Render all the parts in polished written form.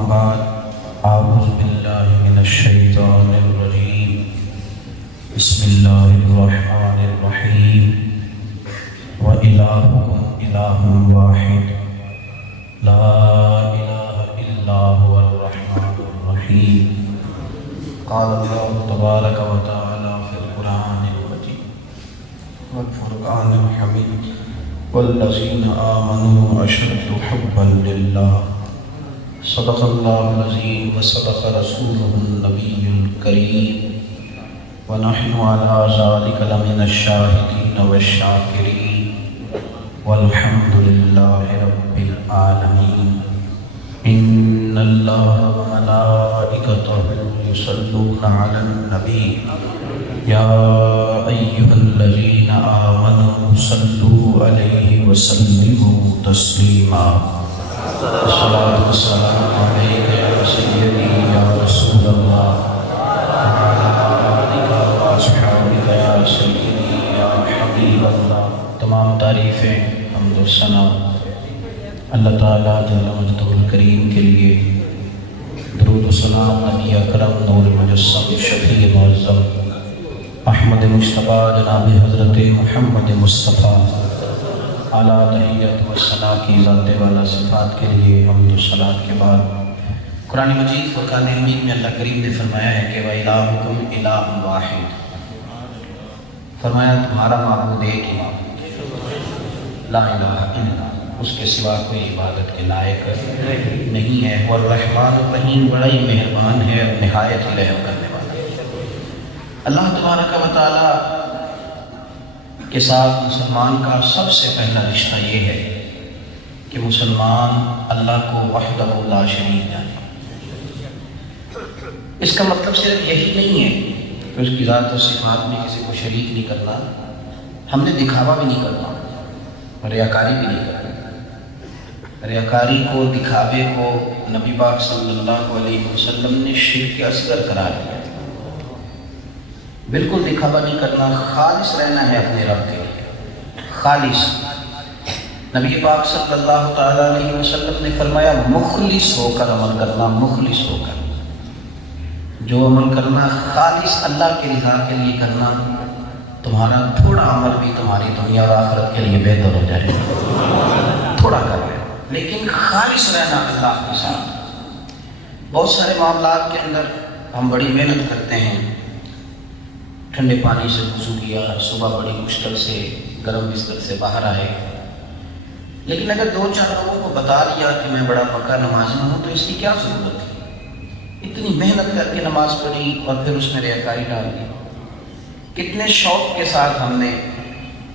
أما بعد أعوذ بالله من الشيطان الرجيم بسم الله الرحمن الرحيم وإلهكم إله واحد لا إله إلا هو الرحمن الرحيم قال الله تبارك وتعالى في القرآن المجيد والفرقان الحميد والذين آمنوا أشد حبا لله صدق الله العظيم وصدق رسوله النبي الكريم ونحن على ذلك لمن الشاهدين والشاكرين والحمد لله رب العالمين إن الله وملائكته يصلون على النبي يا أيها الذين آمنوا صلوا عليه وسلموا تسليما الصلاة والسلام عليك يا سيدي يا رسول الله وعلى آلك وأصحابك يا سيدي يا حبيب الله. تمام تعریفیں حمد و ثنا اللہ تعالیٰ جل مجدہ الکریم کے لیے. درود و سلام نبی اکرم نور مجسم شفیع معظم احمد مصطفیٰ جناب حضرت محمد مصطفیٰ اعلیٰ تحیت و ثنا کی ذات والا صفات کے لیے حمد و ثنا کے بعد قرآن مجید فرقان حمید میں اللہ کریم نے فرمایا ہے کہ وَإِلَٰهُكُمْ إِلَٰهٌ وَاحِدٌ. فرمایا تمہارا معبود ایک ہی معبود ہے، لا الہ الا، اس کے سوا کوئی عبادت کے لائق نہیں ہے. والرحمن الرحیم، بڑا ہی مہربان ہے اور نہایت ہی رحم کرنے والا ہے. اللہ تبارک و تعالیٰ کے ساتھ مسلمان کا سب سے پہلا رشتہ یہ ہے کہ مسلمان اللہ کو وحدہ لا شریک جانے. اس کا مطلب صرف یہی نہیں ہے کہ اس کی ذات و صفات میں کسی کو شریک نہیں کرنا، ہم نے دکھاوا بھی نہیں کرنا اور ریاکاری بھی نہیں کرنا. ریاکاری کو، دکھاوے کو نبی پاک صلی اللہ علیہ وسلم نے شرک اصغر قرار دیا. بالکل دکھاوا نہیں کرنا، خالص رہنا ہے اپنے رب کے لیے، خالص. نبی پاک صلی اللہ تعالیٰ علیہ وسلم نے فرمایا مخلص ہو کر عمل کرنا، مخلص ہو کر جو عمل کرنا خالص اللہ کے رضا کے لیے کرنا، تمہارا تھوڑا عمل بھی تمہاری دنیا اور آخرت کے لیے بہتر ہو جائے گا. تھوڑا کر لیں لیکن خالص رہنا اللہ کے ساتھ. بہت سارے معاملات کے اندر ہم بڑی محنت کرتے ہیں، ٹھنڈے پانی سے وضو کیا، صبح بڑی مشکل سے گرم بستر سے باہر آئے، لیکن اگر دو چار لوگوں کو بتا دیا کہ میں بڑا پکا نمازی ہوں تو اس کی کیا ضرورت تھی؟ اتنی محنت کر کے نماز پڑھی اور پھر اس میں ریاکاری ڈال دی. کتنے شوق کے ساتھ ہم نے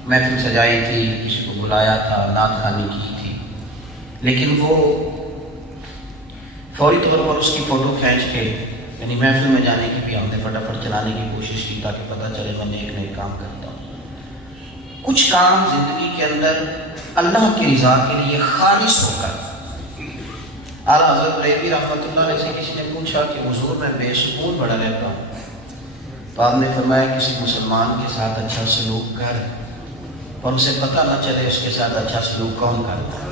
محفل سجائی تھی، کسی کو بلایا تھا، نعت خوانی کی تھی، لیکن وہ فوری طور پر اس کی فوٹو کھینچ کے، یعنی محفل میں جانے کی بھی ہم نے فٹافٹ چلانے کی کوشش کی تاکہ پتہ چلے میں نیک نیک کام کرتا ہوں. کچھ کام زندگی کے اندر اللہ کی رضا کے لیے خالص ہو کر. اعلیٰ حضرت بریلوی رحمۃ اللہ علیہ سے کسی نے پوچھا کہ حضور میں بے سکون بڑا رہتا ہوں، تو آپ نے فرمایا کسی مسلمان کے ساتھ اچھا سلوک کر اور اسے پتہ نہ چلے اس کے ساتھ اچھا سلوک کون کرتا ہے.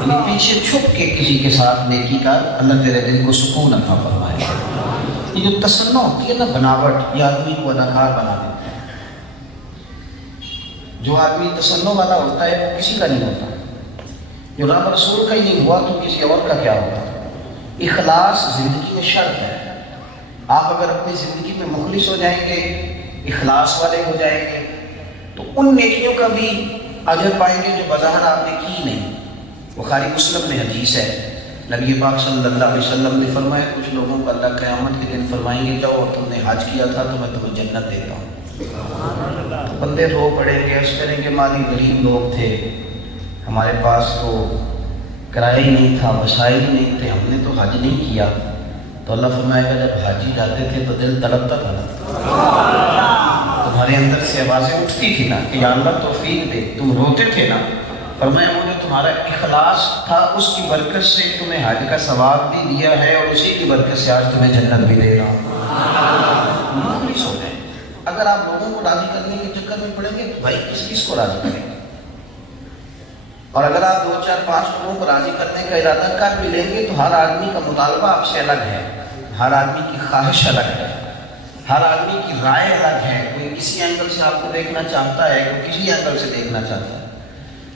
یعنی پیچھے چھپ کے کسی کے ساتھ نیکی کر، اللہ تیرے دل کو سکون عطا فرمائے. یہ جو تصنع ہوتی ہے نا، بناوٹ، یہ آدمی کو اداکار بنا دیتا ہے. جو آدمی تصنع والا ہوتا ہے وہ کسی کا نہیں ہوتا. جو رب رسول کا ہی نہیں ہوا تو کسی اور کا کیا ہوگا. اخلاص زندگی میں شرط ہے. آپ اگر اپنی زندگی میں مخلص ہو جائیں گے، اخلاص والے ہو جائیں گے، تو ان نیکیوں کا بھی اجر پائیں گے جو بظاہر آپ نے کی نہیں. بخاری مسلم میں حدیث ہے، نبی پاک صلی اللہ علیہ وسلم نے فرمایا کچھ لوگوں کو اللہ قیامت کے دن فرمائیں گے جاؤ تم نے حج کیا تھا تو میں تمہیں جنت دیتا ہوں. تو بندے رو پڑیں گے، عرض کریں گے مالی غریب لوگ تھے، ہمارے پاس تو کرایہ ہی نہیں تھا، وسائل ہی نہیں تھے، ہم نے تو حج نہیں کیا. تو اللہ فرمائے گا جب حاجی جاتے تھے تو دل تڑپتا تھا نا، تمہارے اندر سے آوازیں اٹھتی تھی نا کہ یا اللہ توفیق دے، تم روتے تھے نا. فرمایا مجھے تمہارا اخلاص تھا، اس کی برکت سے تمہیں حج کا ثواب بھی دیا ہے اور اسی کی برکت سے آج تمہیں جنت بھی دے رہا ہوں. مخلص ہو جائیں. اگر آپ لوگوں کو راضی کرنے کے چکر میں پڑیں گے تو بھائی کس کو راضی کریں گے؟ اور اگر آپ 2 4 5 لوگوں کو راضی کرنے کا ارادہ کر بھی لیں گے تو ہر آدمی کا مطالبہ آپ سے الگ ہے، ہر آدمی کی خواہش الگ ہے، ہر آدمی کی رائے الگ ہے. کوئی کسی اینگل سے آپ کو دیکھنا چاہتا ہے، کوئی کسی اینگل سے دیکھنا چاہتا ہے.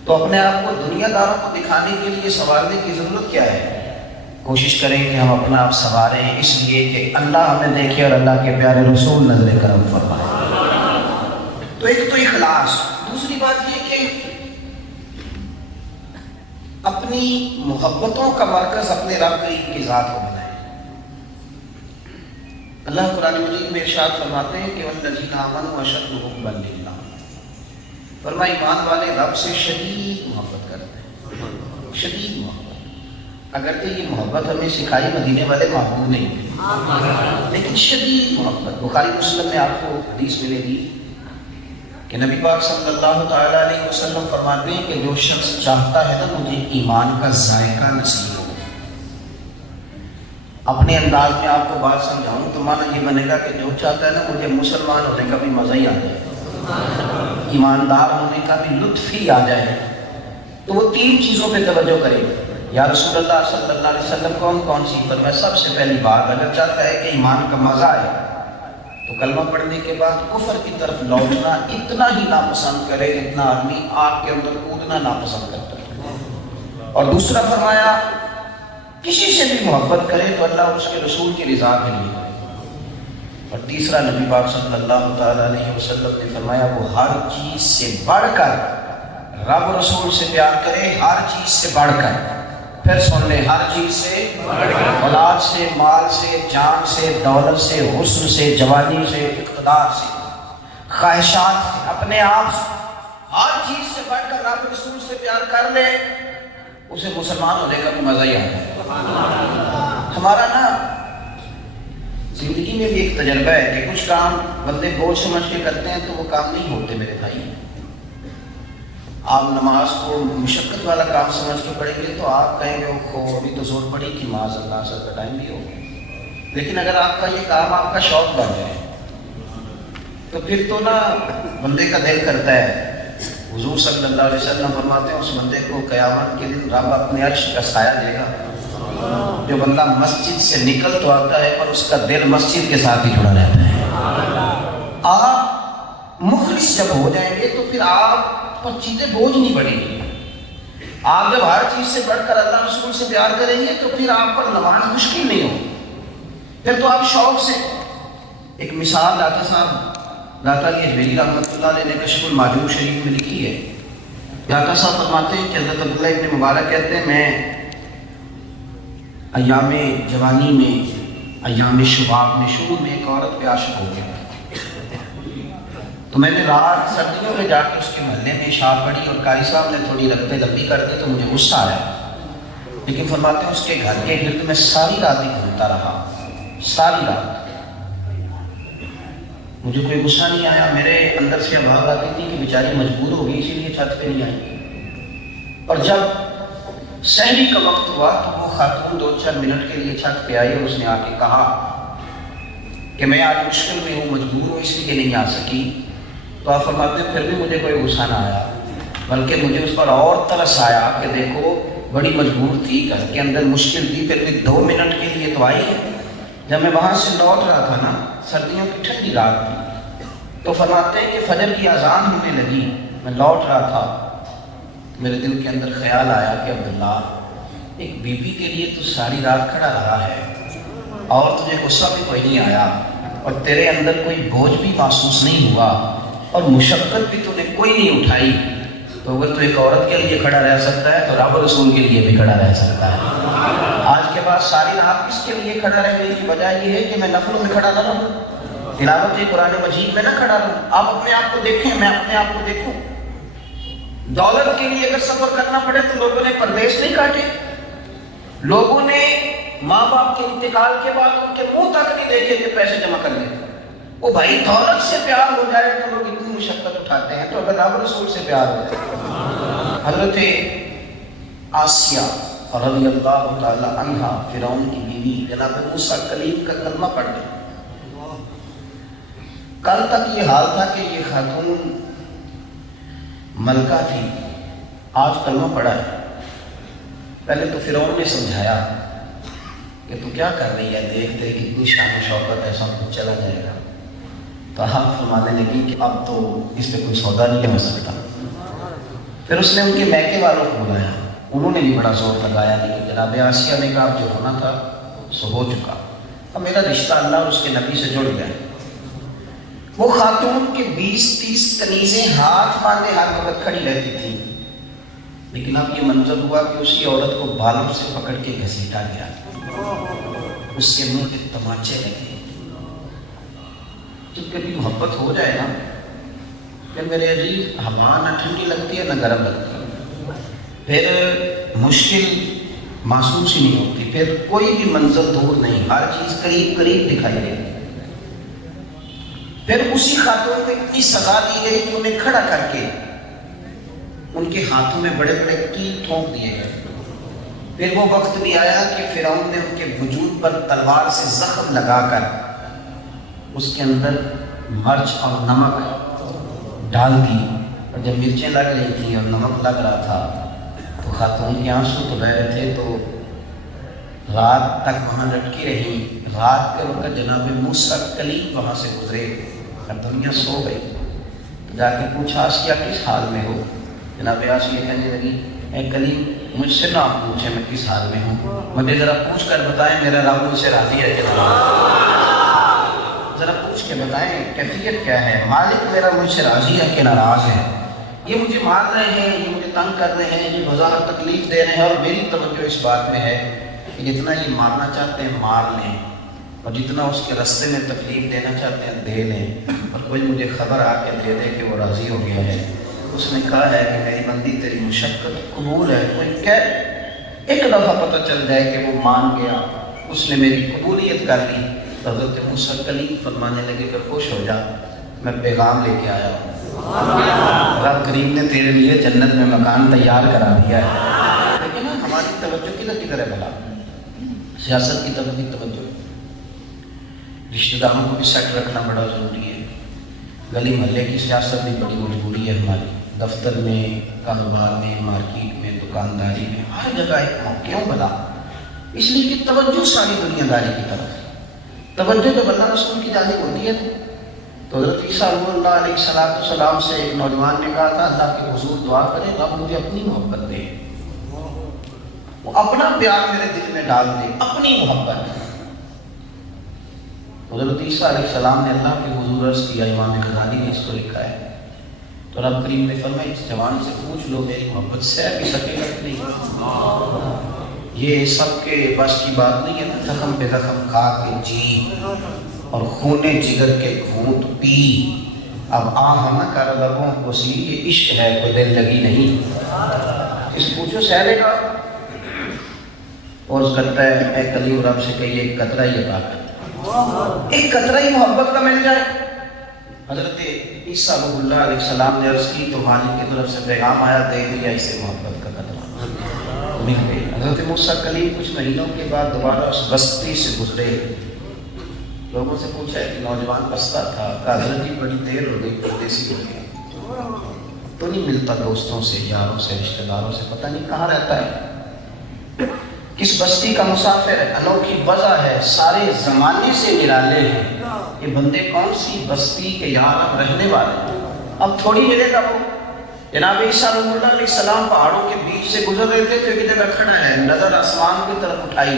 تو اپنے آپ کو دنیا داروں کو دکھانے کے لیے سنوارنے کی ضرورت کیا ہے؟ کوشش کریں کہ ہم اپنا آپ سنواریں اس لیے کہ اللہ ہمیں دیکھے اور اللہ کے پیارے رسول نظر کرم فرمائے. تو ایک تو اخلاص، دوسری بات یہ کہ اپنی محبتوں کا مرکز اپنے رب کریم کی ذات کو بنائیں. اللہ قرآن مجید میں ارشاد فرماتے ہیں کہ والذین آمنوا اشد حبا للہ، فرمایا ایمان والے رب سے شدید محبت کرتے ہیں، شدید محبت. اگرچہ یہ محبت ہمیں سکھائی مدینے والے محبوب نہیں، لیکن شدید محبت. بخاری مسلم میں آپ کو حدیث ملے گی کہ نبی پاک صلی اللہ تعالیٰ علیہ وسلم فرماتے ہیں کہ جو شخص چاہتا ہے نا مجھے ایمان کا ذائقہ نصیب ہو. اپنے انداز میں آپ کو بات سمجھاؤں تو مانا یہ بنے گا کہ جو چاہتا ہے نا مجھے مسلمان ہونے کا بھی مزہ ہی آ جائے، ایماندار ہونے کا بھی لطف ہی آ جائے، تو وہ 3 چیزوں پہ توجہ کرے. یا رسول اللہ صلی اللہ علیہ وسلم کون سی؟ فرمایا سب سے پہلی بات اگر چاہتا ہے کہ ایمان کا مزہ آئے تو کلمہ پڑھنے کے بعد کفر کی طرف لوٹنا اتنا ہی ناپسند کرے جتنا آدمی آگ کے اندر کودنا ناپسند کرتا ہے. اور دوسرا فرمایا کسی سے بھی محبت کرے تو اللہ اس کے رسول کی رضا کے لیے کرے. اور تیسرا نبی پاک صلی اللہ تعالیٰ علیہ وسلم نے فرمایا وہ ہر چیز سے بڑھ کر رب رسول سے پیار کرے، ہر چیز سے بڑھ کر. پھر سن لیں، ہر چیز سے، اولاد سے، مال سے، جان سے، دولت سے، حسن سے، جوانی سے، اقتدار سے، خواہشات سے، اپنے آپ سے، ہر چیز سے بڑھ کر رب رسول سے پیار کر لے، اسے مسلمان ہونے کا بھی مزہ ہی آتا ہے. ہمارا نا زندگی میں بھی ایک تجربہ ہے کہ کچھ کام بندے بوجھ سمجھ کے کرتے ہیں تو وہ کام نہیں ہوتے. میرے بھائی آپ نماز کو مشقت والا کام سمجھ کے پڑھیں گے تو آپ کہیں گے وہ ابھی تو زور پڑی کہ معاذ اللہ اثر کا ٹائم بھی ہو. لیکن اگر آپ کا یہ کام آپ کا شوق بن جائے تو پھر تو نا بندے کا دل کرتا ہے. حضور صلی اللہ علیہ وسلم فرماتے ہیں اس بندے کو قیامت کے دن رب اپنے عرش کا سایہ دے گا. جو بندہ مسجد سے نکل تو آتا ہے پر اس کا دل مسجد کے ساتھ ہی جڑا رہتا ہے. آپ مخلص جب ہو جائیں گے تو پھر آپ پر چیزیں بوجھ نہیں پڑیں گی. آپ جب ہر چیز سے بڑھ کر اللہ رسول سے پیار کریں گے تو پھر آپ پر نماز مشکل نہیں ہوگی. پھر تو آپ شوق سے. ایک مثال داتا صاحب اجمیری رحمۃ اللہ علیہ نے کشف المعجوب شریف میں لکھی ہے. داتا صاحب فرماتے ہیں کہ حضرت عبداللہ ابن مبارک کہتے ہیں میں ایام جوانی میں، ایام شباب میں، شروع میں ایک عورت پہ عاشق ہو گیا. تو میں نے رات سردیوں میں جا کے اس کے محلے میں عشاء پڑھی اور قاری صاحب نے تھوڑی رگبے لمبی کر دی تو مجھے غصہ آیا. لیکن فرماتے ہیں اس کے گھر کے گرد میں ساری رات ہی گھومتا رہا، ساری رات. مجھے کوئی غصہ نہیں آیا. میرے اندر سے آواز آتی تھی کہ بیچاری مجبور ہو گئی اسی لیے چھت پہ نہیں آئی. اور جب سحری کا وقت ہوا تو وہ خاتون 2 4 منٹ کے لیے چھت پہ آئی اور اس نے آ کے کہا کہ میں آج مشکل میں ہوں، مجبور ہوں اس لیے نہیں آ سکی. تو آپ فرماتے ہیں پھر بھی مجھے کوئی غصہ نہ آیا بلکہ مجھے اس پر اور ترس آیا کہ دیکھو بڑی مجبور تھی، گھر کے اندر مشکل تھی، پھر بھی 2 منٹ کے لیے تو آئی ہے. جب میں وہاں سے لوٹ رہا تھا نا، سردیوں کی ٹھنڈی رات تھی، تو فرماتے ہیں کہ فجر کی اذان ہونے لگی، میں لوٹ رہا تھا، میرے دل کے اندر خیال آیا کہ عبداللہ ایک بی بی کے لیے تو ساری رات کھڑا رہا ہے اور تجھے غصہ بھی کوئی نہیں آیا اور تیرے اندر کوئی بوجھ بھی محسوس نہیں ہوا اور مشقت بھی تو نے کوئی نہیں اٹھائی، تو اگر تو ایک عورت کے لیے کھڑا رہ سکتا ہے تو رب رسول کے لیے بھی کھڑا رہ سکتا ہے. آج کے بعد ساری رات کس کے لیے کھڑا رہنے کی وجہ یہ ہے کہ میں نفلوں میں کھڑا نہ رہوں، تلاوت قرآن مجید میں نہ کھڑا رہوں. آپ اپنے آپ کو دیکھیں، میں اپنے آپ کو دیکھوں. دولت کے لیے اگر سفر کرنا پڑے تو لوگوں نے پردیس نہیں کاٹے، لوگوں نے ماں باپ کے انتقال کے بعد ان کے منہ تک نہیں دیکھے کہ پیسے جمع کر لیں. وہ بھائی دولت سے پیار ہو جائے تو لوگ اتنی مشقت اٹھاتے ہیں، تو اگر رب رسول سے پیار ہو جائے. حضرت آسیہ رضی اللہ تعالی عنہ فرعون کی بیوی جناب موسیٰ کلیم کا کلمہ پڑھ گئی. کل تک یہ حال تھا کہ یہ خاتون ملکہ تھی، آج کلمہ پڑھا ہے. پہلے تو فرعون نے سمجھایا کہ تو کیا کر رہی ہے، دیکھتے کہ کوئی شان و شوکت ہے، سب کچھ چلا جائے گا. تو آپ فرمانے لگی کہ اب تو اس پہ کوئی سودا نہیں ہو سکتا. پھر اس نے ان کے میکے والوں کو بلایا، انہوں نے بھی بڑا زور لگایا، لیکن جناب آسیہ نے کہا جو ہونا تھا سو ہو چکا. اب میرا رشتہ اللہ اور اس کے نبی سے جڑ گیا. وہ خاتون کے 20-30 کنیزیں ہاتھ باندھے ہر وقت کھڑی رہتی تھی، لیکن اب یہ منظر ہوا کہ اسی عورت کو بالوں سے پکڑ کے گھسیٹا گیا، اس کے منہ پہ تماچے لگے. جب کبھی محبت ہو جائے نا پھر میرے عزیز ہوا نہ ٹھنڈی لگتی ہے نہ گرم لگتی ہے، پھر مشکل محسوس ہی نہیں ہوتی، پھر کوئی بھی منظر دور نہیں، ہر چیز قریب قریب دکھائی دیتی. پھر اسی خاتون کو اتنی سزا دی گئی کہ انہیں کھڑا کر کے ان کے ہاتھوں میں بڑے بڑے کیل ٹھونک دیے گئے. پھر وہ وقت بھی آیا کہ فرعون نے ان کے وجود پر تلوار سے زخم لگا کر اس کے اندر مرچ اور نمک ڈال دی، اور جب مرچیں لگ رہی تھیں اور نمک لگ رہا تھا تو خاتون کے آنسو تو بہ رہے تھے، تو رات تک وہاں لٹکی رہی. رات کے وقت جناب موسیٰ کلیم وہاں سے گزرے، اب دنیا سو گئی. جا کے پوچھا آسیہ کس حال میں ہو؟ جناب آسیہ کہنے لگی اے کلیم مجھ سے نہ پوچھیں میں کس حال میں ہوں، مجھے ذرا پوچھ کر بتائیں میرا رب مجھ سے راضی ہے کہ نہیں، ذرا پوچھ کے بتائیں کیفیت کیا ہے، مالک میرا مجھ سے راضی ہے کہ ناراض ہے. یہ مجھے مار رہے ہیں، یہ مجھے تنگ کر رہے ہیں، یہ بظاہر تکلیف دے رہے ہیں، اور میری توجہ اس بات میں ہے کہ جتنا یہ مارنا چاہتے ہیں مار لیں، اور جتنا اس کے رستے میں تکلیف دینا چاہتے ہیں دے لیں، اور کوئی مجھے خبر آ کے دے دے کہ وہ راضی ہو گیا ہے. اس نے کہا ہے کہ میری بندی تیری مشقت قبول ہے. کوئی کہہ ایک دفعہ پتہ چل جائے کہ وہ مان گیا، اس نے میری قبولیت کر لی. حضرت موسیٰ کلیم فرمانے لگے کہ خوش ہو جا، میں پیغام لے کے آیا ہوں، رب کریم نے تیرے لیے جنت میں مکان تیار کرا دیا ہے. لیکن ہماری توجہ کدھر ہے بھلا؟ سیاست کی طرف بھی توجہ، رشتہ داروں کو بھی سیٹ رکھنا بڑا ضروری ہے، گلی محلے کی سیاست بھی بڑی مجبوری ہے ہماری، دفتر میں، کاروبار میں، مارکیٹ میں، دکانداری میں، ہر جگہ ایک کیوں بلا؟ اس لیے کہ توجہ ساری دنیا داری کی طرف، توجہ جب اللہ رسول کی جانب ہوتی ہے تو حضرت عیسیٰ اللہ علیہ السلام سے ایک نوجوان نے کہا تھا اللہ کے حضور دعا کرے رب مجھے اپنی محبت دے، وہ اپنا پیار میرے دل میں ڈال دے، اپنی محبت. حضرت عیسیٰ علیہ السلام نے اللہ کے حضور عرض کیا، امام غزالی نے اس کو لکھا ہے، تو رب کریم نے فرمایا اس جوان سے پوچھ لو میری محبت سہ بھی سکے گا کہ نہیں. یہ سب کے بس کی بات نہیں ہے نا، زخم پہ زخم کھا کے جی اور خون جگر کے گھونٹ پی، اب آہ نہ کر لبوں کو سی، یہ عشق ہے کوئی دل لگی نہیں. اس پوچھو سہ لے گا، اور اس کرتا ہے اے کلیم رب سے کہیے ایک قطرہ ہی عطا کر، ایک قطرہ ہی محبت کا مل جائے. حضرت عیسیٰ اللہ علیہ السلام نے عرض کی تو مالک کی طرف سے پیغام آیا، دے دیا اسے محبت کا قطرہ، مل گئی. حضرت موسیٰ کلیم کچھ مہینوں کے بعد دوبارہ اس بستی سے گزرے، لوگوں سے پوچھا کہ نوجوان بستہ تھا، کہا حضرت جی بڑی دیر ہو گئی پردیسی ہو گیا، تو نہیں ملتا دوستوں سے، یاروں سے، رشتہ داروں سے، پتہ نہیں کہاں رہتا ہے، کس بستی کا مسافر ہے، انوکھی وضع ہے، سارے زمانے سے نرالے ہیں، یہ بندے کون سی بستی کے یہاں اب رہنے والے ہیں، اب تھوڑی ملے گا. وہ جناب عیسیٰ علیہ السلام پہاڑوں کے بیچ سے گزر رہے تھے تو ایک جگہ کھڑا ہے، نظر آسمان کی طرف اٹھائی،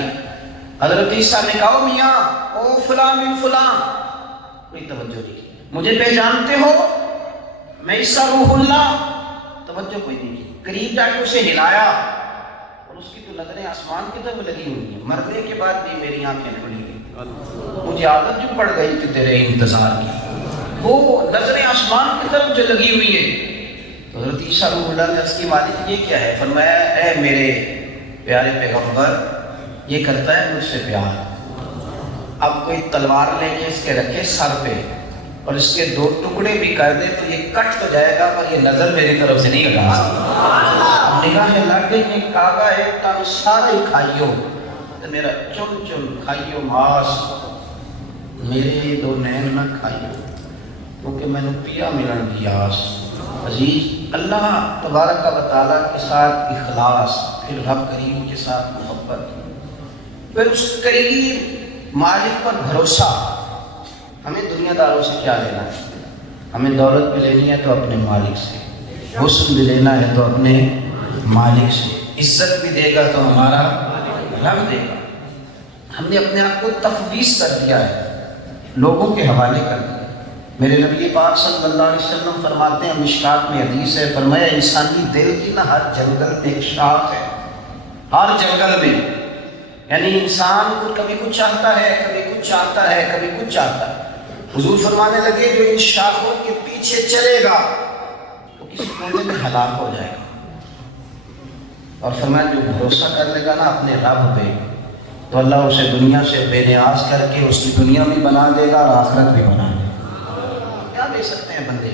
حضرت عیسیٰ نے کہا میاں او فلاں بن فلاں، کوئی توجہ نہیں کی. مجھے پہچانتے ہو؟ میں عیسیٰ روح اللہ. توجہ کوئی نہیں کی. قریب جا کے اسے ہلایا اور اس کی تو نظریں آسمان کی طرف لگی ہوئی ہیں. مرنے کے بعد بھی میری آنکھیں کھلی گئی، مجھے عادت جو پڑ گئی تھی تیرے انتظار کی، وہ نظریں آسمان کی طرف جو لگی ہوئی ہیں. حضرت عیسیٰ روح اللہ نے عرض کی مالک یہ کیا ہے؟ فرمایا اے میرے پیارے پیغمبر یہ کرتا ہے مجھ سے پیار. اب کوئی تلوار لے کے اس کے رکھے سر پہ اور اس کے 2 ٹکڑے بھی کر دے تو یہ کٹ تو جائے گا پر یہ نظر میری طرف سے نہیں ہٹا سکتا. نگاہیں لگ گئی ہیں کاغا ایک تن سارے کھائیو تو میرا چن چن کھائیو ماس، میرے 2 نین نہ کھائیو کیونکہ میں نے پیا ملن کی آس. عزیز اللہ تبارک و تعالیٰ کے ساتھ اخلاص، پھر رب کریم کے ساتھ محبت، پھر اس کریم مالک پر بھروسہ۔ ہمیں دنیا داروں سے کیا لینا ہے؟ ہمیں دولت بھی لینی ہے تو اپنے مالک سے، حسن بھی لینا ہے تو اپنے مالک سے، عزت بھی دے گا تو ہمارا رب دے گا۔ ہم نے اپنے آپ کو تفویض کر دیا ہے، لوگوں کے حوالے کر دیا۔ میرے نبی پاک صلی اللہ علیہ وسلم فرماتے ہیں، مشکات میں حدیث ہے، فرمایا انسانی دل کی نا ہر جنگل میں ایک شاخ ہے، ہر جنگل میں، یعنی انسان کو کبھی کچھ چاہتا ہے، کبھی کچھ چاہتا ہے، کبھی کچھ چاہتا ہے۔ حضور فرمانے لگے جو ان شاخوں کے پیچھے چلے گا وہ کسی کونے میں ہلاک ہو جائے گا، اور فرمایا جو بھروسہ کر لے گا نا اپنے رب پہ تو اللہ اسے دنیا سے بے نیاز کر کے اس کی دنیا بھی بنا دے گا اور آخرت بھی بنا دے گا۔ کیا دے سکتے ہیں بندے؟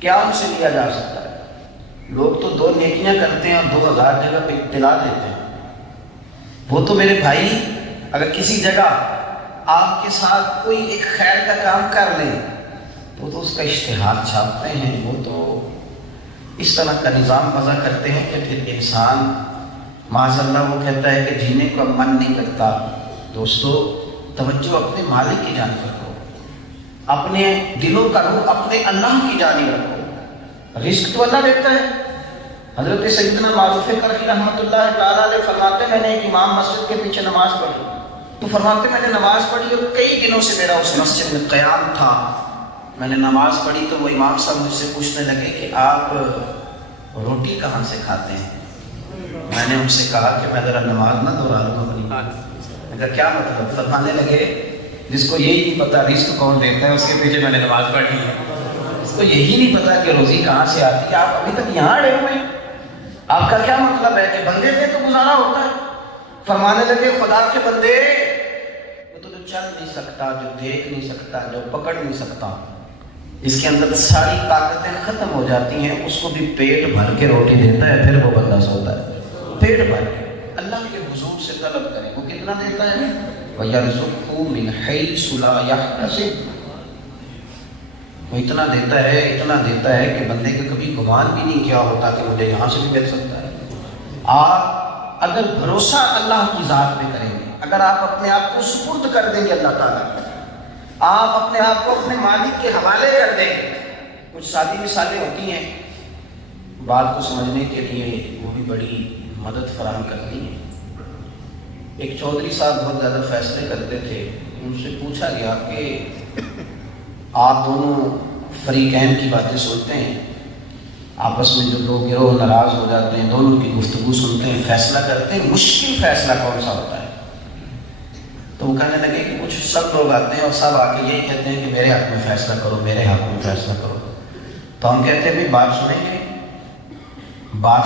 کیا ان سے لیا جا سکتا ہے؟ لوگ تو 2 نیکیاں کرتے ہیں اور 2000 جگہ پہ اطلاع دیتے ہیں۔ وہ تو میرے بھائی اگر کسی جگہ آپ کے ساتھ کوئی ایک خیر کا کام کر لیں تو اس کا اشتہار چھاپتے ہیں، وہ تو اس طرح کا نظام وضع کرتے ہیں کہ پھر انسان معاذ اللہ وہ کہتا ہے کہ جینے کا من نہیں کرتا۔ دوستو توجہ اپنے مالک کی جانب رکھو، اپنے دلوں کا رخ اپنے اللہ کی جانب رکھو۔ رزق تو اللہ دیتا ہے۔ حضرت سیدنا معروف کرخی رحمۃ اللہ تعالیٰ علیہ فرماتے میں نے ایک امام مسجد کے پیچھے نماز پڑھی تو فرماتے میں نے نماز پڑھی اور کئی دنوں سے میرا اس مسجد میں قیام تھا۔ میں نے نماز پڑھی تو وہ امام صاحب مجھ سے پوچھنے لگے کہ آپ روٹی کہاں سے کھاتے ہیں؟ میں نے ان سے کہا کہ میں ذرا نماز نہ دہرا لوں اپنی۔ میں کہا کیا مطلب؟ فرمانے لگے جس کو یہی نہیں پتا رزق کون دیتا ہے اس کے پیچھے میں نے نماز پڑھی ہے، اس کو یہی نہیں پتا کہ روزی کہاں سے آتی ہے، آپ ابھی تک یہاں اڑے ہوئے ہیں، آپ کا کیا مطلب ہے کہ بندے سے تو گزارا ہوتا ہے؟ فرمانے لگے خدا کے بندے وہ تو جو چل نہیں سکتا، جو دیکھ نہیں سکتا، جو پکڑ نہیں سکتا، اس کے اندر ساری طاقتیں ختم ہو جاتی ہیں، اس کو بھی پیٹ بھر کے روٹی دیتا ہے، پھر وہ بندہ سوتا ہے پیٹ بھر کے۔ اللہ کے حضور سے طلب کریں، وہ کتنا دیتا ہے؟ وَيَرْزُقْهُ مِنْ حَيْثُ لَا يَحْتَسِبُ، وہ اتنا دیتا ہے کہ بندے کا کبھی گمان بھی نہیں کیا ہوتا کہ مجھے یہاں سے بھی مل سکتا ہے۔ آپ اگر بھروسہ اللہ کی ذات پہ کریں گے، اگر آپ اپنے آپ کو سپرد کر دیں گے اللہ تعالیٰ کو، آپ اپنے آپ کو اپنے مالک کے حوالے کر دیں گے، کچھ سادی مثالیں ہوتی ہیں بات کو سمجھنے کے لیے، وہ بھی بڑی مدد فراہم کرتی ہیں۔ ایک چودھری صاحب بہت زیادہ فیصلے کرتے تھے، ان سے پوچھا گیا کہ آپ دونوں فریقین کی باتیں سنتے ہیں، آپس میں جو 2 گروہ ناراض ہو جاتے ہیں، دونوں کی گفتگو سنتے ہیں، فیصلہ کرتے ہیں، مشکل فیصلہ کون سا ہوتا ہے؟ تو وہ کہنے لگے کہ کچھ سب لوگ آتے ہیں اور سب آ کے یہی کہتے ہیں کہ میرے حق میں فیصلہ کرو، میرے حق میں فیصلہ کرو۔ تو ہم کہتے ہیں بات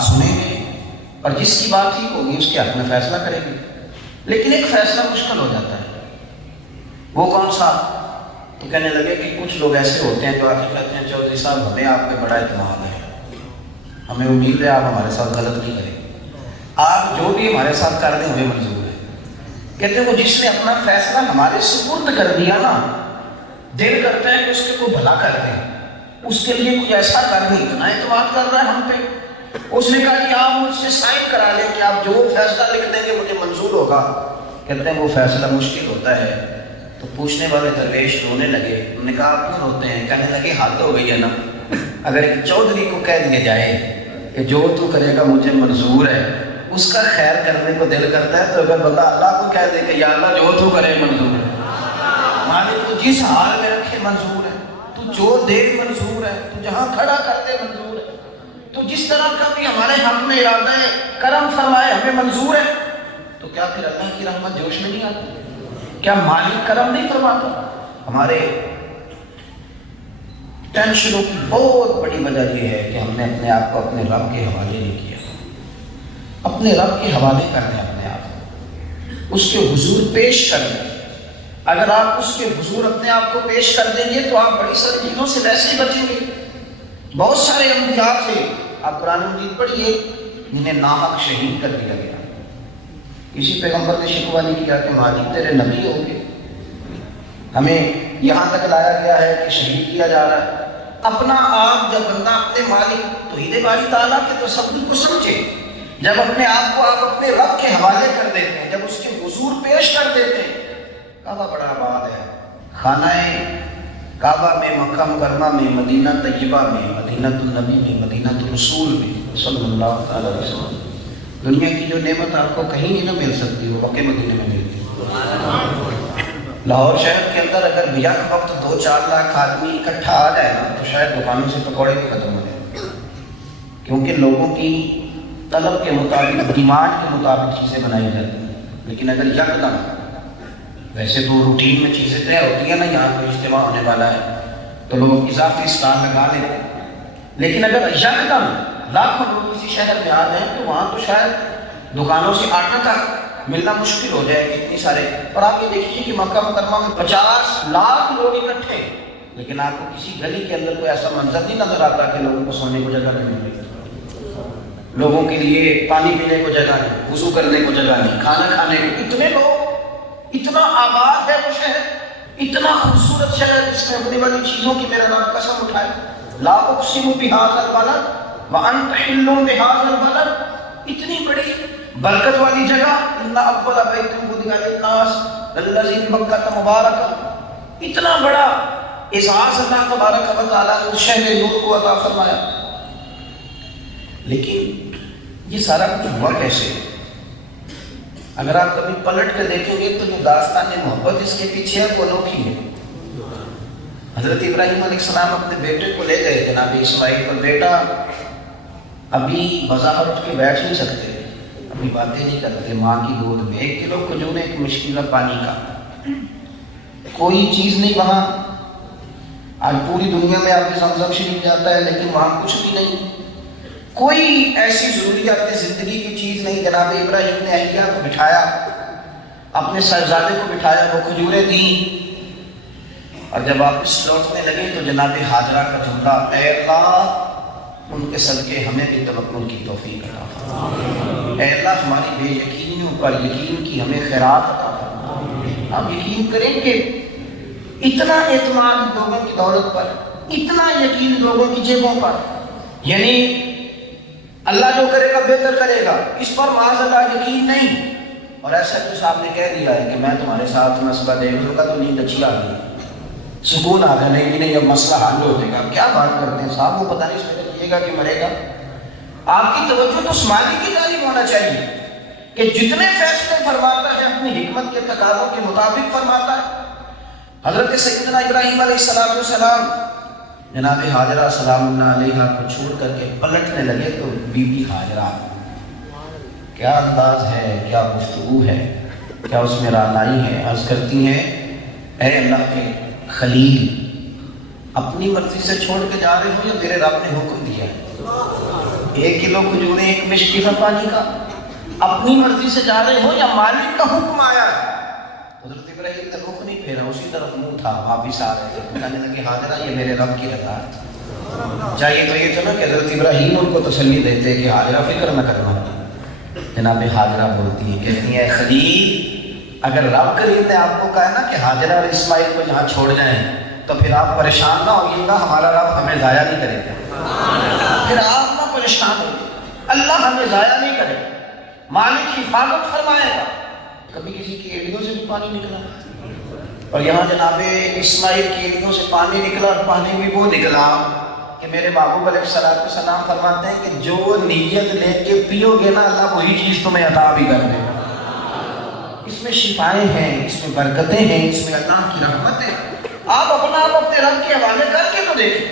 سنیں گے اور جس کی بات ٹھیک ہوگی اس کے حق میں فیصلہ کریں گے، لیکن ایک فیصلہ مشکل ہو جاتا ہے، وہ کون سا؟ تو کہنے لگے کہ کچھ لوگ ایسے ہوتے ہیں جو آ کے کہتے ہیں چودھری صاحب ہمیں آپ پہ بڑا اعتماد ہے، ہمیں امید ہے آپ ہمارے ساتھ غلط نہیں کریں، آپ جو بھی ہمارے ساتھ کر دیں ہمیں منظور ہے۔ کہتے ہیں وہ جس نے اپنا فیصلہ ہمارے سپرد کر دیا نا، دل کرتا ہے کہ اس کے کو بھلا کر دیں، اس کے لیے کچھ ایسا کر دیں، اتنا اعتماد کر رہا ہے ہم پہ۔ اس نے کہا کہ آپ مجھ سے سائن کرا لیں کہ آپ جو فیصلہ لکھ دیں گے مجھے منظور ہوگا۔ کہتے ہیں وہ فیصلہ مشکل ہوتا ہے تو پوچھنے والے درویش رونے لگے، انہوں نے کہا آپ کیوں روتے ہیں؟ کہنے لگے حد ہو گئی ہے نا، اگر ایک چودھری کو کہہ دیا جائے کہ جو تو کرے گا مجھے منظور ہے، اس کا خیر کرنے کو دل کرتا ہے، تو اگر بندہ اللہ کو کہہ دے کہ یا اللہ جو تو کرے منظور ہے، مالک تو جس حال میں رکھے منظور ہے، تو جو دے منظور ہے، تو جہاں کھڑا کر دے منظور ہے، تو جس طرح کا بھی ہمارے حق میں ارادہ ہے کرم فرمائے ہمیں منظور ہے، تو کیا پھر اللہ کی رحمت جوش میں نہیں آتی؟ کیا مالک کرم نہیں فرماتا؟ ہمارے ٹینشنوں کی بہت بڑی وجہ یہ ہے کہ ہم نے اپنے آپ کو اپنے رب کے حوالے نہیں کیا۔ اپنے رب کے حوالے کرنے اپنے آپ کو، اس کے حضور پیش کر دیں۔ اگر آپ اس کے حضور اپنے آپ کو پیش کر دیں گے تو آپ بڑی ساری چیزوں سے ویسے ہی بچیں گے۔ بہت سارے انبیاء تھے، آپ قرآن مجید پڑھیے، جنہیں ناحق شہید کر دیا گیا، کسی پیغمبر نے شکوہ نہیں کیا کہ مالک تیرے نبی ہوں گے، ہمیں یہاں تک لایا گیا ہے کہ شہید کیا جا رہا ہے، اپنا آپ جب بندہ اپنے مالک توحید باری تعالیٰ کے تصور کو سمجھے، جب اپنے آپ کو آپ اپنے رب کے حوالے کر دیتے ہیں، جب اس کے حضور پیش کر دیتے ہیں، کعبہ بڑا آباد ہے، خانہ کعبہ میں، مکہ مکرمہ میں، مدینہ طیبہ میں، مدینہ النبی میں، مدینہ الرسول میں صلی اللہ تعالیٰ علیہ وسلم، دنیا کی جو نعمت آپ کو کہیں نہیں نہ مل سکتی وہ مکہ مدینہ میں ملتی ہے۔ لاہور شہر کے اندر اگر یک وقت 2-4 لاکھ آدمی اکٹھا آ جائے نا تو شاید دکانوں سے پکوڑے بھی ختم ہو جائیں، کیونکہ لوگوں کی طلب کے مطابق، ڈیمانڈ کے مطابق چیزیں بنائی جاتی ہیں۔ لیکن اگر یکدم، ویسے تو روٹین میں چیزیں طے ہوتی ہیں نا، یہاں کوئی اجتماع ہونے والا ہے تو لوگ اضافی اسٹال لگا لیتے ہیں، لیکن اگر یکدم لاکھوں لوگ کسی شہر میں آ جائیں تو وہاں تو شاید دکانوں سے آٹا تک ملنا مشکل ہو جائے، اتنی سارے۔ اور آپ یہ دیکھیے کہ مکہ مکرمہ میں 50 لاکھ لوگ اکٹھے، لیکن آپ کو کسی گلی کے اندر کوئی ایسا منظر نہیں نظر آتا کہ لوگوں کو سونے کو جگہ نہیں ملے، لوگوں کے لیے پانی پینے کو جگہ نہیں، وضو کرنے کو جگہ نہیں، کھانا کھانے کو۔ اتنے لوگ، اتنا آباد ہے وہ شہر، اتنا خوبصورت شہر جس میں ہونے والی چیزوں کی میرا رب قسم اٹھائے، لا اقسم بہذا البلد وانت حل بہذا البلد، اتنی بڑی برکت والی جگہ، ان اول بیت وضع للناس الذی ببکۃ مبارکا، اتنا بڑا اعزاز اللہ تبارک و تعالیٰ نے اس شہر نور کو عطا فرمایا۔ لیکن یہ سارا کچھ ہوا کیسے؟ اگر آپ کبھی پلٹ کے دیکھیں گے تو جو داستان محبت اس کے پیچھے ہے وہ انوکھی ہے۔ حضرت ابراہیم علیہ السلام اپنے بیٹے کو لے گئے جناب اسماعیل کو، بیٹا ابھی بظاہر اٹھ کے بیٹھ نہیں سکتے، ابھی باتیں نہیں کرتے، ماں کی گود میں 1 کلو کھجور، ایک مشکل پانی کا، کوئی چیز نہیں وہاں۔ آج پوری دنیا میں آپ کے زمزم شریف جاتا ہے لیکن وہاں کچھ بھی نہیں، کوئی ایسی ضروریات زندگی کی چیز نہیں۔ جناب ابراہیم نے اہلیہ کو بٹھایا، اپنے صاحبزادے کو بٹھایا، وہ کھجوریں دیں، اور جب واپس لوٹنے لگے تو جناب ہاجرہ کا جملہ، اے اللہ ان کے صدقے ہمیں بھی توکل کی توفیق عطا فرما، اے اللہ ہماری بے یقینیوں پر یقین کی ہمیں خیرات عطا فرما۔ آپ یقین کریں کہ اتنا اعتماد لوگوں کی دولت پر، اتنا یقین لوگوں کی جیبوں پر، یعنی اللہ جو کرے گا بہتر کرے گا، اس پر معاذ اللہ یقین نہیں، اور ایسا کہ صاحب نے کہہ دیا ہے کہ میں تمہارے ساتھ مسئلہ دیکھ لوں گا تو نیند اچھی آ گئی، سکون آ گیا، نہیں اب مسئلہ حل ہو جائے گا۔ کیا بات کرتے ہیں صاحب، وہ پتہ نہیں اس میں جیے گا کہ مرے گا۔ آپ کی توجہ تو اسماعیل کی جانب ہونا چاہیے کہ جتنے فیصلے فرماتا ہے اپنی حکمت کے تقاضوں کے مطابق فرماتا ہے۔ حضرت سیدنا ابراہیم علیہ السلام جناب ہاجرہ سلام اللہ علیہا کو چھوڑ کر کے پلٹنے لگے تو بی بی ہاجرہ، کیا انداز ہے، کیا گفتگو ہے، کیا اس میں رعنائی ہے، عرض کرتی ہیں اے اللہ کے خلیل، اپنی مرضی سے چھوڑ کے جا رہے ہو یا میرے رب نے حکم دیا ہے؟ 1 کلو کھجوریں، ایک مشکل پانی کا، اپنی مرضی سے جا رہے ہو یا مالک کا حکم آیا ہے؟ حضرت ابراہیم نے رخ نہیں پھیرا، اسی طرف منہ تھا، واپس آ رہے تھے، کہنے لگے ہاجرہ یہ میرے رب کی رضا ہے۔ چاہیے تو یہ تھا نا کہ حضرت ابراہیم ان کو تسلی دیتے کہ ہاجرہ فکر نہ کرنا۔ جناب ہاجرہ بولتی ہیں، کہتی ہیں خلیل، اگر رب کریم نے آپ کو کہا نا کہ ہاجرہ اور اسماعیل کو یہاں چھوڑ جائیں تو پھر آپ پریشان نہ ہوئیے گا، ہمارا رب ہمیں ضائع نہیں کرے گا، پھر آپ نہ پریشان ہوئیے، اللہ ہمیں ضائع نہیں کرے گا، مالک حفاظت فرمائے گا۔ کبھی کسی کی ایڑیوں سے بھی پانی نکلا، اور یہاں جناب اسماعیل کی ایڑیوں سے پانی نکلا، اور پانی بھی وہ نکلا کہ میرے محبوب علیہ السلام فرماتے ہیں کہ جو نیت لے کے پیو گے نا اللہ وہی چیز تمہیں عطا بھی کر دے گا۔ اس میں شفائیں ہیں، اس میں برکتیں ہیں، اس میں اللہ کی رحمت ہے۔ آپ اپنا آپ اپنے رب کے حوالے کر کے تو دیکھیں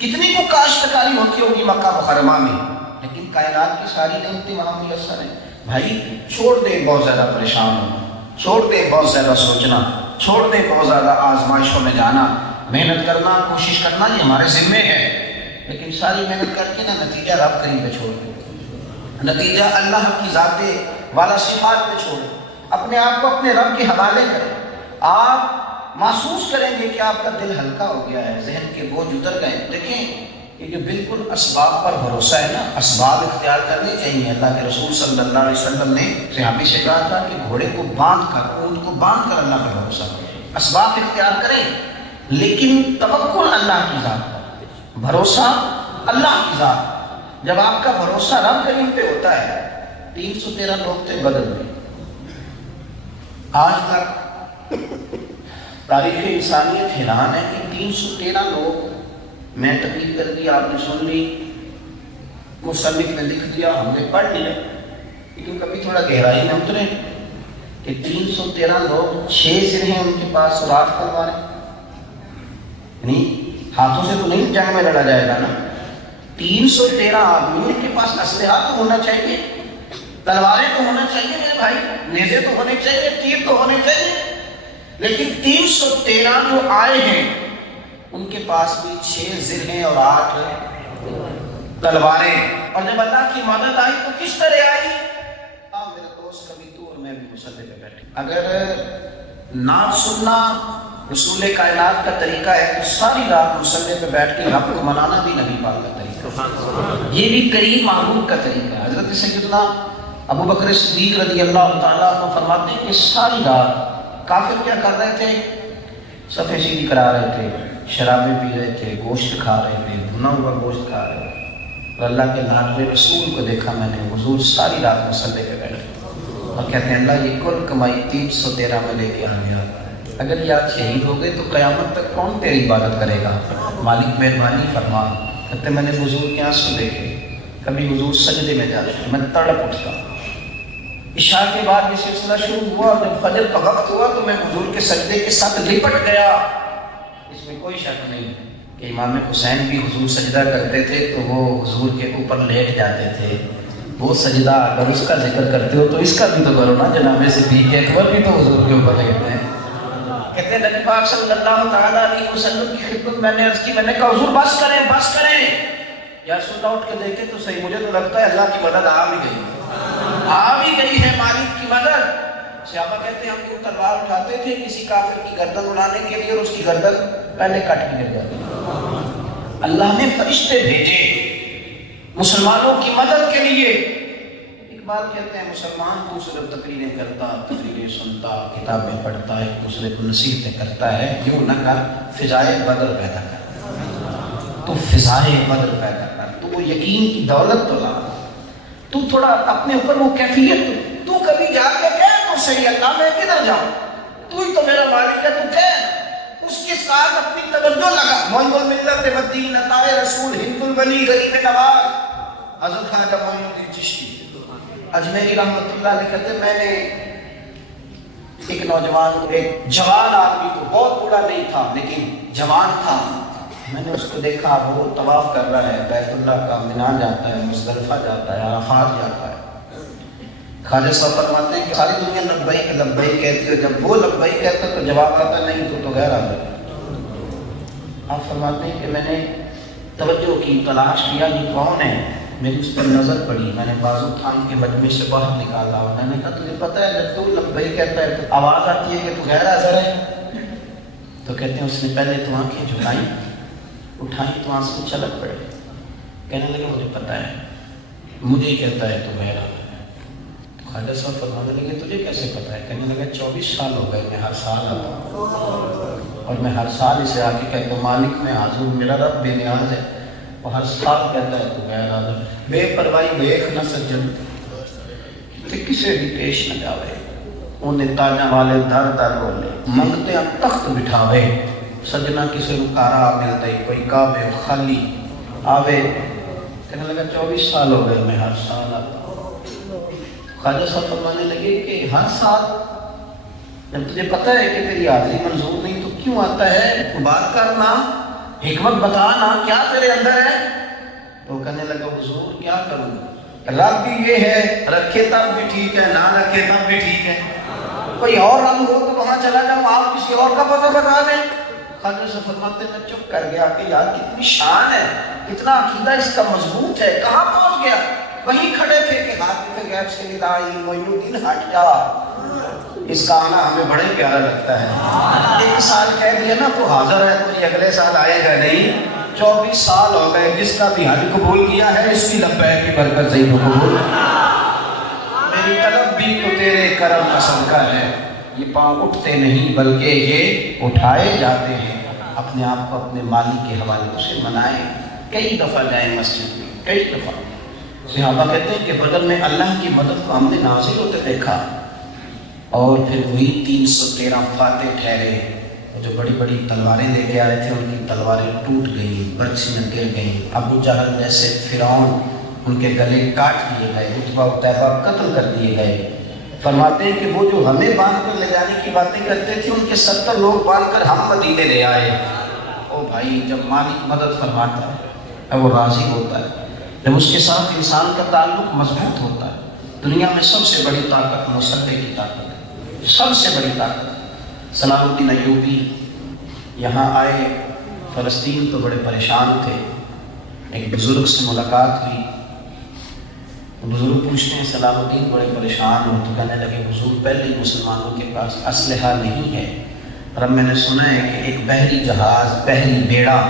کتنی کو کاشتکاری ہوتی ہوگی مکہ مکرمہ میں، لیکن کائنات کی ساری نعمتیں وہاں میسر ہیں۔ بھائی چھوڑ دے بہت زیادہ پریشان ہونا، چھوڑ دے بہت زیادہ سوچنا، چھوڑ دے بہت زیادہ آزمائشوں میں جانا، محنت کرنا، کوشش کرنا یہ ہمارے ذمے ہے، لیکن ساری محنت کر کے نا نتیجہ رب کریم پہ چھوڑ دے، نتیجہ اللہ کی ذات والا صفات پہ چھوڑ دے، اپنے آپ کو اپنے رب کے حوالے کریں۔ آپ محسوس کریں گے کہ آپ کا دل ہلکا ہو گیا ہے، ذہن کے بوجھ اتر گئے۔ دیکھیں یہ جو بالکل اسباب پر بھروسہ ہے نا، اسباب اختیار کرنے چاہیے۔ اللہ کے رسول صلی اللہ علیہ وسلم نے صحابی سے کہا تھا کہ گھوڑے کو باندھ کر، اونٹ کو باندھ کر اللہ پر بھروسہ کریں، اسباب اختیار کریں، لیکن توکل اللہ کی ذات پر۔ بھروسہ اللہ کی ذات. جب آپ کا بھروسہ رب کریم پہ ہوتا ہے. 313 لوگ تھے بدر میں. آج تک تاریخ انسانیت حیران ہے کہ 313 لوگ. میں تقریر کر دی, آپ نے سن لی, مصنف نے لکھ دیا, ہم نے پڑھ لیا, لیکن کبھی تھوڑا گہرائی میں اترے کہ 313 لوگ 6 سر ہیں ان کے پاس, اور 8 تلواریں. یعنی ہاتھوں سے تو نہیں جنگ میں لڑا جائے گا نا. 313 آدمیوں کے پاس اسلحہ تو ہونا چاہیے, تلواریں تو ہونا چاہیے میرے بھائی, نیزے تو ہونے چاہیے, تیر تو ہونے چاہیے. لیکن 313 جو آئے ہیں ان کے پاس بھی 6 زر ہیں اور 8 تلواریں. اور جب اللہ کی مدد آئی تو کس طرح آئی؟ میرے دوست کبھی تو اور میں بھی مصلی پہ بیٹھے. اگر نعت سننا رسول کائنات کا طریقہ ہے تو ساری رات مصلی پہ بیٹھ کے رب کو منانا بھی نبی پاک کا طریقہ. یہ بھی قریب معمول کا طریقہ ہے. حضرت سیدنا ابو بکر صدیق رضی اللہ تعالیٰ عنہ فرماتے ہیں کہ ساری رات کافر کیا کر رہے تھے؟ صفحے سیدھی کرا رہے تھے, شرابیں پی رہے تھے, گوشت کھا رہے تھے, بھنا ہوا گوشت کھا رہے تھے. اور اللہ کے لاڈلے رسول کو دیکھا میں نے, حضور ساری رات مصلی پہ بیٹھے اور کہتے ہیں اللہ یہ کل کمائی 313 میں لے کے آ گیا. اگر یہ آج شہید ہو گئے تو قیامت تک کون تیری عبادت کرے گا؟ مالک مہربانی فرما. کہتے میں نے حضور کے آنسو دیکھے, کبھی حضور سجدے میں جاتے, میں تڑپ اٹھتا. عشاء کے بعد یہ سلسلہ شروع ہوا, جب فجر کا وقت ہوا تو میں حضور کے سجدے کے ساتھ لپٹ گیا. اس میں کوئی شک نہیں کہ امام حسین بھی حضور سجدہ کرتے تھے تو وہ حضور کے اوپر لیٹ جاتے تھے. وہ سجدہ اگر اس کا ذکر کرتے ہو تو اس کا بھی تو کرو نا. جناب صدیق اکبر بھی تو حضور کے اوپر لیٹتے ہیں. کہتے ہیں نبی پاک صلی اللہ تعالیٰ علیہ وسلم کی خدمت میں نے عرض کی, میں نے کہا حضور بس کریں بس کریں. یا سننا اٹھ کے دیکھیں تو صحیح, مجھے تو لگتا ہے اللہ کی مدد آ بھی گئی, آ بھی گئی ہے مالک کی مدد. صحابہ کہتے ہیں ہم جو تلوار اٹھاتے تھے کسی کافر کی گردن اڑانے کے لیے, اور اس کی گردن پہلے کٹ کے گر جاتی. اللہ نے فرشتے بھیجے مسلمانوں کی مدد کے لیے. اقبال کہتے ہیں مسلمان تو صرف تقریریں کرتا, تقریریں سنتا, کتابیں پڑھتا, ایک دوسرے کو نصیحتیں کرتا ہے. یوں نہ کر, فضائے بدر پیدا کر, تو فضائے بدر پیدا کر, تو وہ یقین کی دولت تو لا. تو تھوڑا اپنے اوپر وہ کیفیت, تو کبھی جا کے کہہ تو صحیح اللہ میں کدھر جاؤں, تو ہی تو میرا مالک ہے, تو کہہ. اس کے ساتھ اپنی توجہ لگا. معین الملت مدین عطا رسول ہند الولی غریب نواز حضرت خواجہ معین الدین چشتی اجمیری رحمۃ اللہ علیہ کہتے میں نے ایک نوجوان, ایک جوان آدمی, تو بہت بوڑھا نہیں تھا لیکن جوان تھا, میں نے اس کو دیکھا وہ طواف کر رہا ہے, بیت اللہ کا, مینا جاتا ہے, مزدلفہ جاتا ہے, عرفات جاتا ہے. خواجہ صاحب فرماتے ہیں کہ ساری دنیا لبیک لبیک کہتی ہے, جب وہ لبیک کہتا تو جواب آتا نہیں تو غیر حاضر. آپ فرماتے ہیں کہ میں نے توجہ کی, تلاش کیا یہ کون ہے. میری اس پر نظر پڑی, میں نے بازو تھام کے مجمع سے باہر نکالا اور میں نے کہا تجھے پتہ ہے جب تو لبیک کہتا ہے تو آواز آتی ہے کہ تو غیر حاضر ہے. تو کہتے ہیں اس نے پہلے تو آنکھیں جھکائیں, اٹھائیں تو آنسو چھلک پڑے. کہنے لگے مجھے پتہ ہے, مجھے ہی کہتا ہے تو غیر حاضر ہے. تو خواجہ صاحب فرمانے لگے تجھے کیسے پتہ ہے؟ کہنے لگے 24 سال ہو گئے, میں ہر سال آتا ہوں اور میں ہر سال اسے آ کے کہتا ہوں مالک میں حاضر, میرا رب بے نیاز ہے. وہ ہر سال کہتا ہے تو غیر حاضر. بے پرواہی بیخ نہ سجن تے کسے بھی پیش نہ جاوے, انہیں تاجاں والے در در بولے, منگتے ہم تخت بٹھاوے. سجنا کسے رکارا ملتا ہی, کوئی کعبے خالی آوے. کہنے لگا 24 سال ہو گئے, میں ہر سال آتا ہوں. خواجہ صاحب فرمانے لگے کہ ہر سال جب تجھے پتہ ہے کہ تیری حاضری منظور نہیں تو کیوں آتا ہے؟ بات کرنا, حکمت بتانا, کیا تیرے اندر ہے؟ تو کہنے لگا حضور کیا کروں, رب بھی یہ ہے, رکھے تب بھی ٹھیک ہے, نہ رکھے تب بھی ٹھیک ہے. کوئی اور رب ہو تو وہاں چلا جاؤں, آپ کسی اور کا پتہ بتا دیں. خواجہ سے فرماتے میں چپ کر گیا کہ یار کتنی شان ہے, کتنا عقیدہ اس کا مضبوط ہے, کہاں پہنچ گیا. وہیں کھڑے تھے کہ حاطف غیب سے ندائی معین الدین ہٹ جا. اس کا آنا ہمیں بڑے پیارا لگتا ہے. 1 سال کہہ دیا نا تو حاضر ہے, کوئی اگلے سال آئے گا نہیں. 24 سال ہو گئے, جس کا بھی حج قبول کیا ہے اس کی لبیک کی برکت سے ہی قبول. میری طلب بھی تو تیرے کرم کا صدقہ ہے. یہ پاؤں اٹھتے نہیں بلکہ یہ اٹھائے جاتے ہیں. اپنے آپ کو اپنے مالک کے حوالے سے منائیں. کئی دفعہ جائیں مسجد میں، کئی دفعہ۔ صحابہ کہتے ہیں کہ بدر میں اللہ کی مدد کو ہم نے نازل ہوتے دیکھا، اور پھر وہی 313 فاتح ٹھہرے، جو بڑی بڑی تلواریں لے کے آئے تھے ان کی تلواریں ٹوٹ گئیں، برچھیاں گر گئیں، ابو جہل جیسے فرعون ان کے گلے کاٹ دیے گئے، عتبہ عتیبہ قتل کر دیے گئے۔ فرماتے ہیں کہ وہ جو ہمیں باندھ کر لے جانے کی باتیں کرتے تھے ان کے 70 لوگ باندھ کر ہم مدینے لے آئے۔ او بھائی، جب مالک مدد فرماتا ہے وہ راضی ہوتا ہے، جب اس کے ساتھ انسان کا تعلق مضبوط ہوتا ہے۔ دنیا میں سب سے بڑی طاقت مصدق کی طاقت ہے، سب سے بڑی طاقت۔ صلاح الدین ایوبی یہاں آئے، فلسطین تو بڑے پریشان تھے، ایک بزرگ سے ملاقات ہوئی، بزرگ پوچھتے ہیں صلاح الدین بڑے پریشان ہو، تو کہنے لگے حضور پہلے ہی مسلمانوں کے پاس اسلحہ نہیں ہے، اور اب میں نے سنا ہے کہ ایک بحری جہاز، بحری بیڑا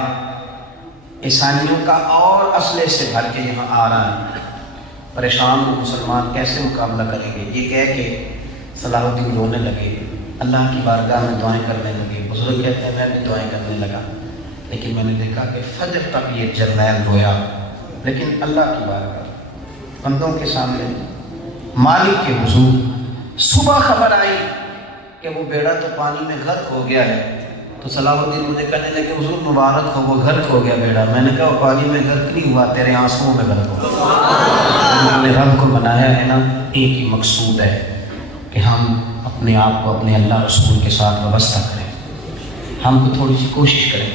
عیسائیوں کا اور اسلحے سے بھر کے یہاں آ رہا ہے، پریشان ہو مسلمان کیسے مقابلہ کریں گے؟ یہ کہہ کے صلاح الدین رونے لگے، اللہ کی بارگاہ میں دعائیں کرنے لگے۔ بزرگ کہتے ہیں میں بھی دعائیں کرنے لگا، لیکن میں نے دیکھا کہ فجر تک یہ جرنیل رویا، لیکن اللہ کی بارگاہ بندوں کے سامنے مالک کے حضور۔ صبح خبر آئی کہ وہ بیڑا تو پانی میں غرق ہو گیا ہے، تو صلاح الدین مجھے کہنے لگے حضور مبارک ہو، وہ غرق ہو گیا بیڑا۔ میں نے کہا وہ پانی میں غرق نہیں ہوا، تیرے آنسوؤں میں غرق ہو۔ ہم نے رب کو بنایا ہے نا، ایک ہی مقصود ہے کہ ہم اپنے آپ کو اپنے اللہ رسول کے ساتھ وابستہ کریں، ہم کو تھوڑی سی کوشش کریں،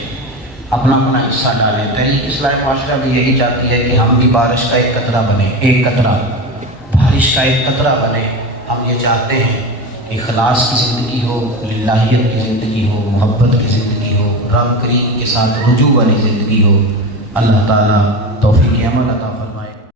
اپنا اپنا حصہ ڈالیں۔ تحریک اصلاح معاشرہ بھی یہی چاہتی ہے کہ ہم بھی بارش کا ایک قطرہ بنیں، ایک قطرہ بارش کا ایک قطرہ بنے۔ ہم یہ چاہتے ہیں کہ اخلاص کی زندگی ہو، للہیت کی زندگی ہو، محبت کی زندگی ہو، رب کریم کے ساتھ رجوع والی زندگی ہو۔ اللہ تعالیٰ توفیق عمل عطا